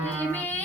প্রেমে